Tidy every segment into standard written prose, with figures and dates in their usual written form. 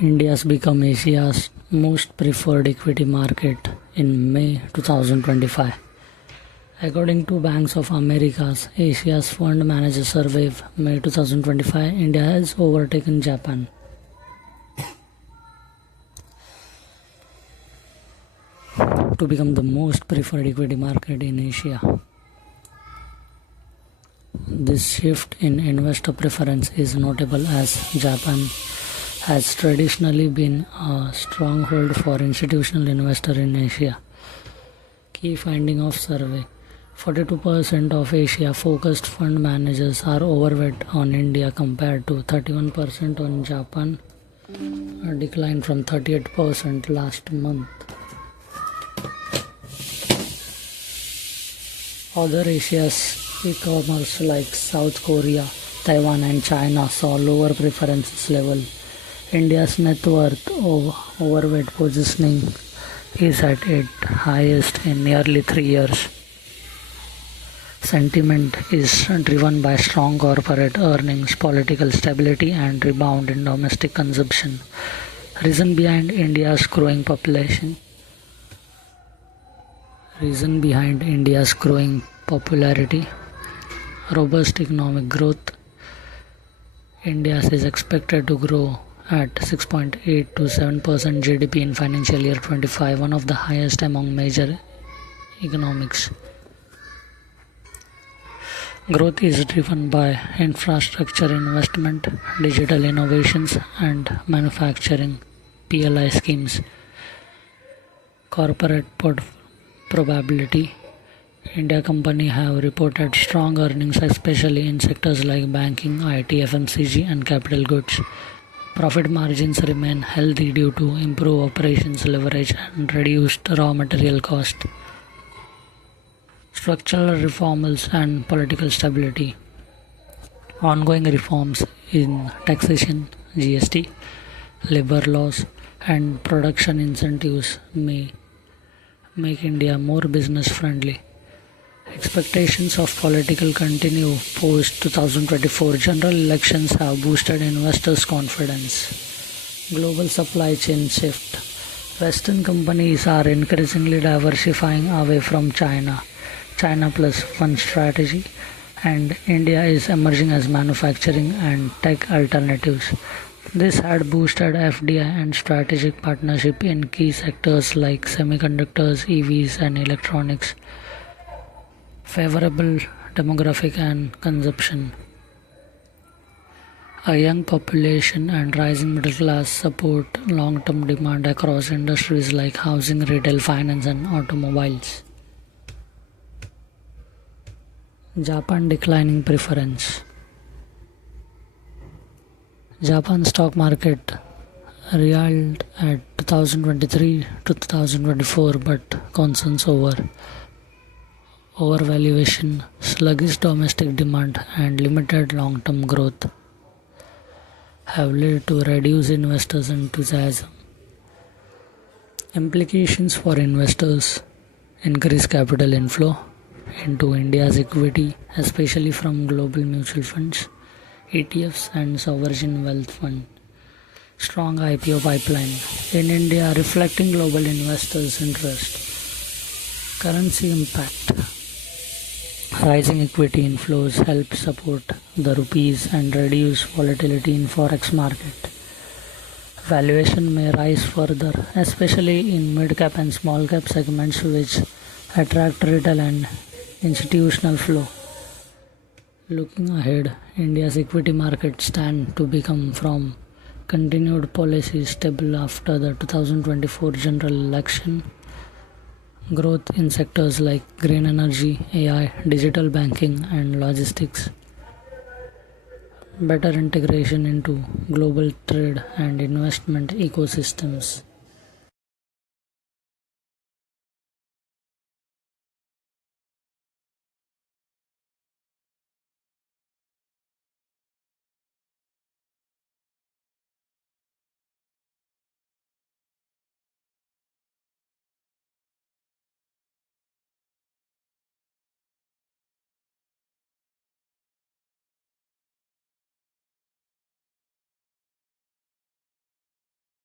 India has become Asia's most preferred equity market in May 2025. According to Banks of America's Asia's Fund Manager Survey May 2025, India has overtaken Japan to become the most preferred equity market in Asia. This shift in investor preference is notable as Japan has traditionally been a stronghold for institutional investors in Asia. Key finding of survey: 42% of Asia-focused fund managers are overweight on India compared to 31% on Japan, a decline from 38% last month. Other Asia's e-commerce like South Korea, Taiwan and China saw lower preference level. India's net worth overweight positioning is at its highest in nearly 3 years. Sentiment is driven by strong corporate earnings, political stability and rebound in domestic consumption. Reason behind India's growing popularity: robust economic growth. India is expected to grow at 6.8 to 7% GDP in financial year 25, one of the highest among major economics. Growth is driven by infrastructure investment, digital innovations and manufacturing PLI schemes. Corporate probability: India companies have reported strong earnings, especially in sectors like banking, IT, FMCG and capital goods. Profit margins remain healthy due to improved operations leverage and reduced raw material cost. Structural reforms and political stability. Ongoing reforms in taxation, GST, labor laws and production incentives may make India more business friendly. Expectations of political continue post 2024 general elections have boosted investors' confidence. Global supply chain shift. Western companies are increasingly diversifying away from China plus one strategy, and India is emerging as manufacturing and tech alternatives. This had boosted FDI and strategic partnership in key sectors like semiconductors, EVs and electronics. Favorable demographic and consumption. A young population and rising middle class support long-term demand across industries like housing, retail, finance and automobiles. Japan declining preference. Japan stock market rallied at 2023 to 2024, but concerns over overvaluation, sluggish domestic demand and limited long-term growth have led to reduced investors' enthusiasm. Implications for investors: increased capital inflow into India's equity, especially from global mutual funds, ETFs and sovereign wealth fund. Strong IPO pipeline in India reflecting global investors' interest. Currency impact: rising equity inflows help support the rupees and reduce volatility in forex market. Valuation may rise further, especially in mid-cap and small-cap segments which attract retail and institutional flow. Looking ahead, India's equity market stand to become from continued policy stable after the 2024 general election. Growth in sectors like green energy, AI, digital banking and logistics. Better integration into global trade and investment ecosystems.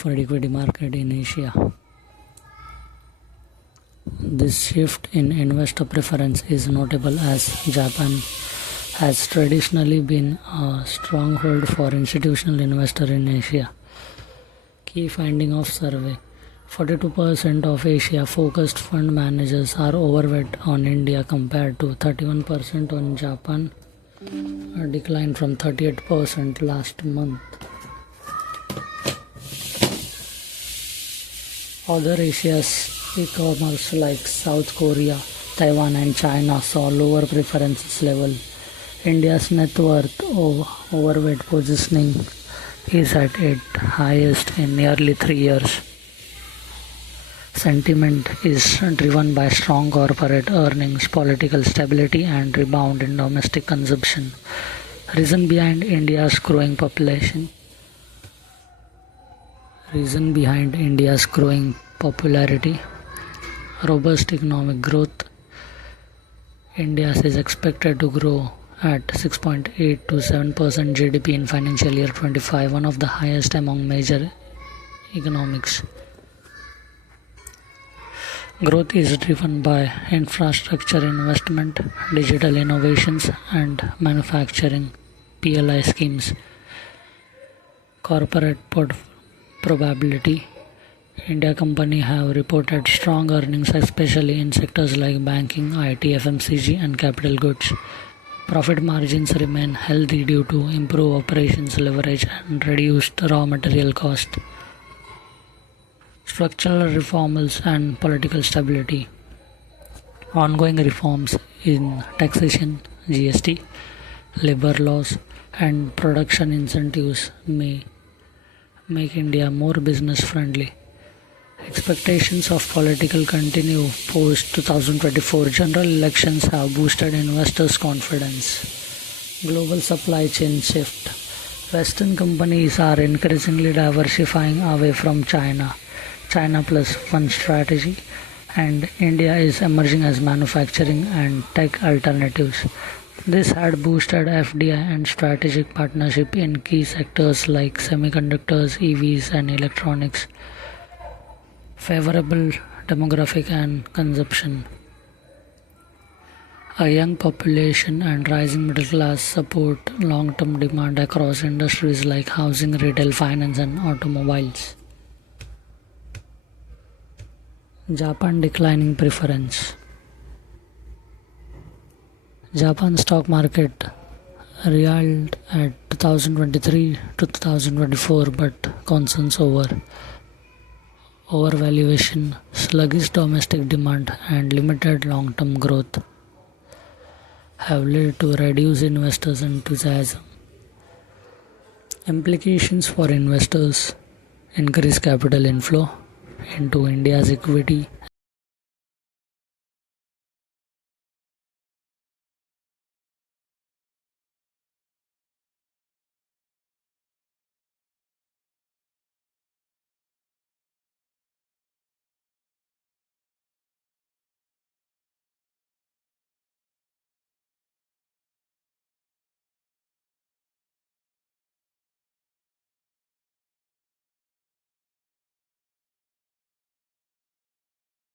for equity market in Asia. This shift in investor preference is notable as Japan has traditionally been a stronghold for institutional investors in Asia. Key finding of survey: 42% of Asia-focused fund managers are overweight on India compared to 31% on Japan, a decline from 38% last month. Other Asia's e-commerce like South Korea, Taiwan and China saw lower preference level. India's net worth overweight positioning is at its highest in nearly 3 years. Sentiment is driven by strong corporate earnings, political stability and rebound in domestic consumption. Reason behind India's growing population. Reason behind India's growing popularity: robust economic growth. India is expected to grow at 6.8 to 7% GDP in financial year 25, one of the highest among major economics. Growth is driven by infrastructure investment, digital innovations and manufacturing PLI schemes. Corporate probability: India companies have reported strong earnings, especially in sectors like banking, IT, FMCG, and capital goods. Profit margins remain healthy due to improved operations leverage and reduced raw material cost. Structural reforms and political stability. Ongoing reforms in taxation, GST, labor laws, and production incentives may make India more business friendly. Expectations of political continue post 2024 general elections have boosted investors' confidence. Global supply chain shift. Western companies are increasingly diversifying away from China plus one strategy, and India is emerging as manufacturing and tech alternatives. This had boosted FDI and strategic partnership in key sectors like semiconductors, EVs, and electronics. Favorable demographic and consumption. A young population and rising middle class support long-term demand across industries like housing, retail, finance, and automobiles. Japan declining preference. Japan stock market rallied at 2023 to 2024, but concerns over overvaluation, sluggish domestic demand, and limited long-term growth have led to reduced investors' enthusiasm. Implications for investors: increased capital inflow into India's equity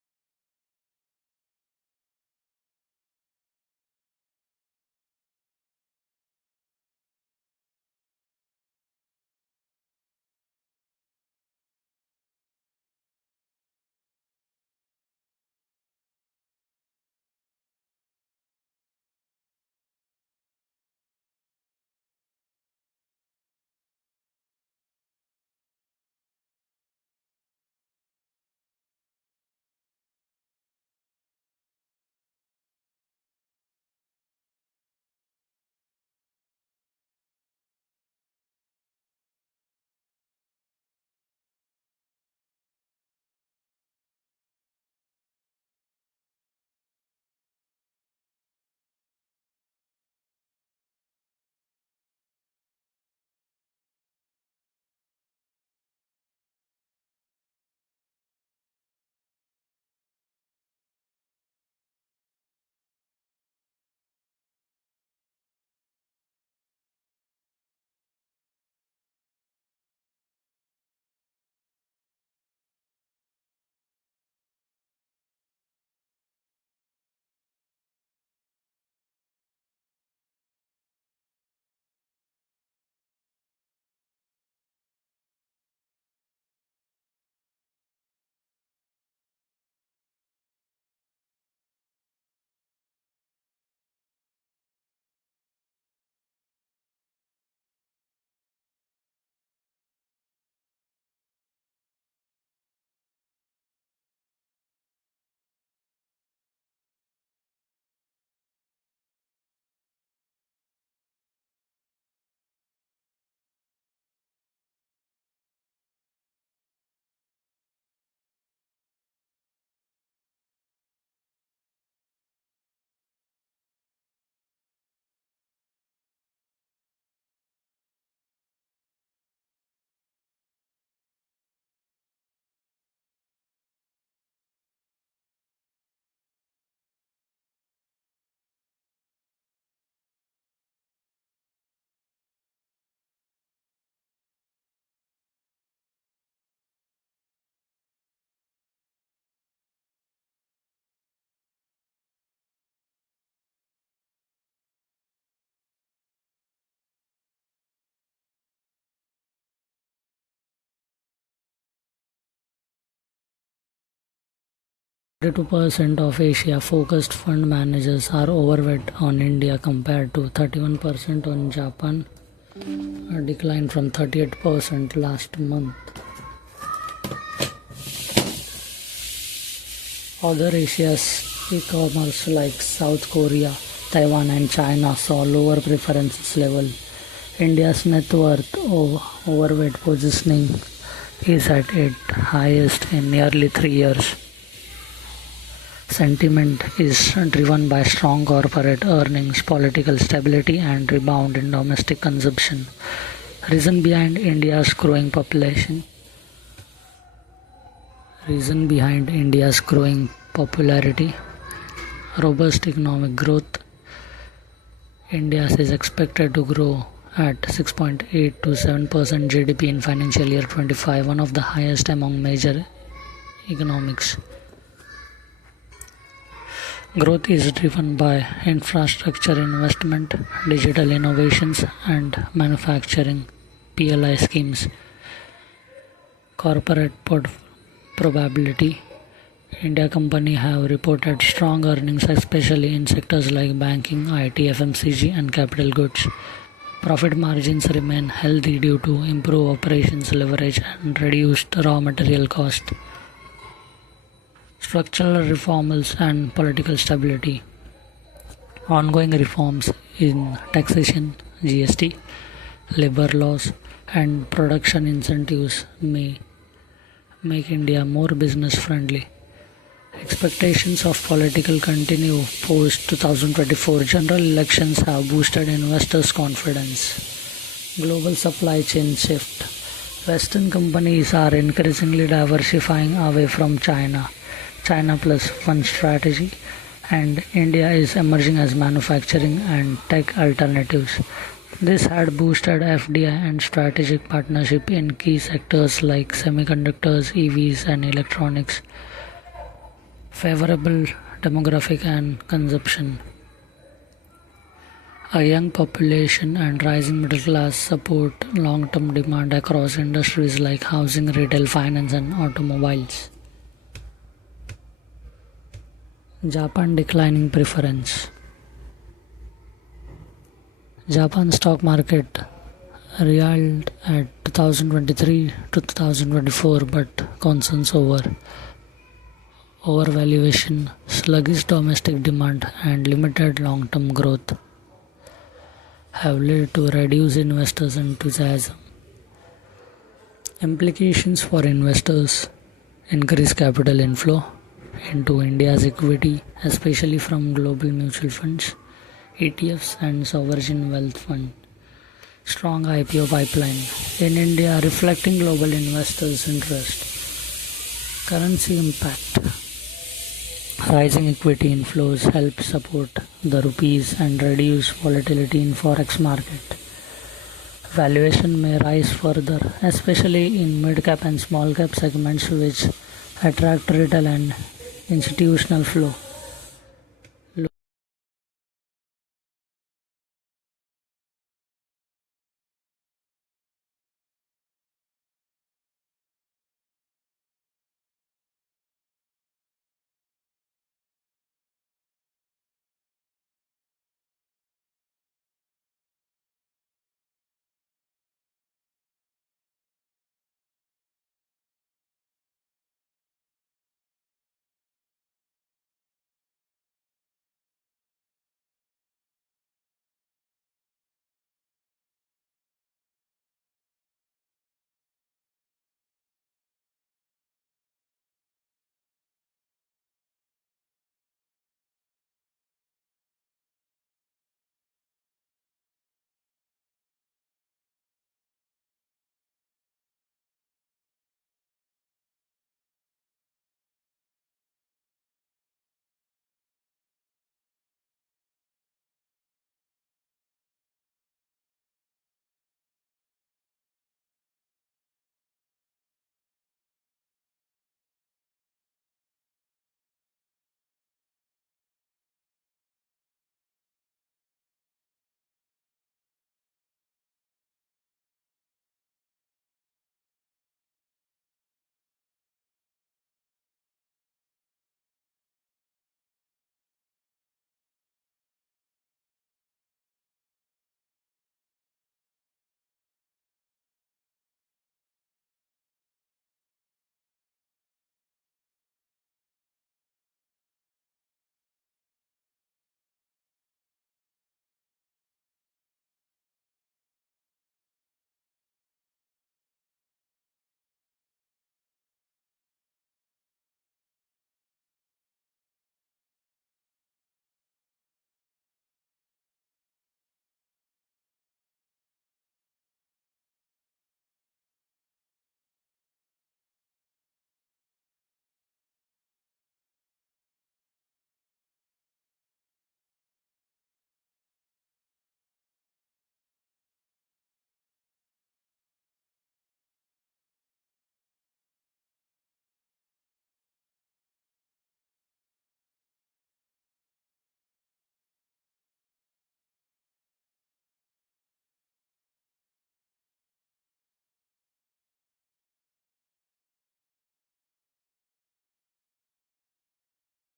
32% of Asia-focused fund managers are overweight on India compared to 31% on Japan, a decline from 38% last month. Other Asia's e-commerce like South Korea, Taiwan and China saw lower preferences level. India's net worth overweight positioning is at its highest in nearly 3 years. Sentiment is driven by strong corporate earnings, political stability and rebound in domestic consumption. Reason behind India's growing popularity, robust economic growth. India is expected to grow at 6.8 to 7% GDP in financial year 25, one of the highest among major economics. Growth is driven by infrastructure investment, digital innovations and manufacturing PLI schemes. Corporate probability. India companies have reported strong earnings, especially in sectors like banking, IT, FMCG and capital goods. Profit margins remain healthy due to improved operations leverage and reduced raw material cost. Structural reforms and political stability. Ongoing reforms in taxation, GST, labor laws, and production incentives may make India more business friendly. Expectations of political continue post 2024 general elections have boosted investors' confidence. Global supply chain shift. Western companies are increasingly diversifying away from China plus one strategy, and India is emerging as manufacturing and tech alternatives. This had boosted FDI and strategic partnership in key sectors like semiconductors, EVs and electronics. Favorable demographic and consumption. A young population and rising middle class support long-term demand across industries like housing, retail, finance and automobiles. Japan declining preference. Japan stock market rallied at 2023 to 2024, but concerns over overvaluation, sluggish domestic demand and limited long-term growth have led to reduced investors' enthusiasm. Implications for investors: increased capital inflow into India's equity, especially from global mutual funds, ETFs and sovereign wealth fund. Strong IPO pipeline in India reflecting global investors' interest. Currency impact. Rising equity inflows help support the rupees and reduce volatility in forex market. Valuation may rise further, especially in mid-cap and small-cap segments which attract retail and institutional flow.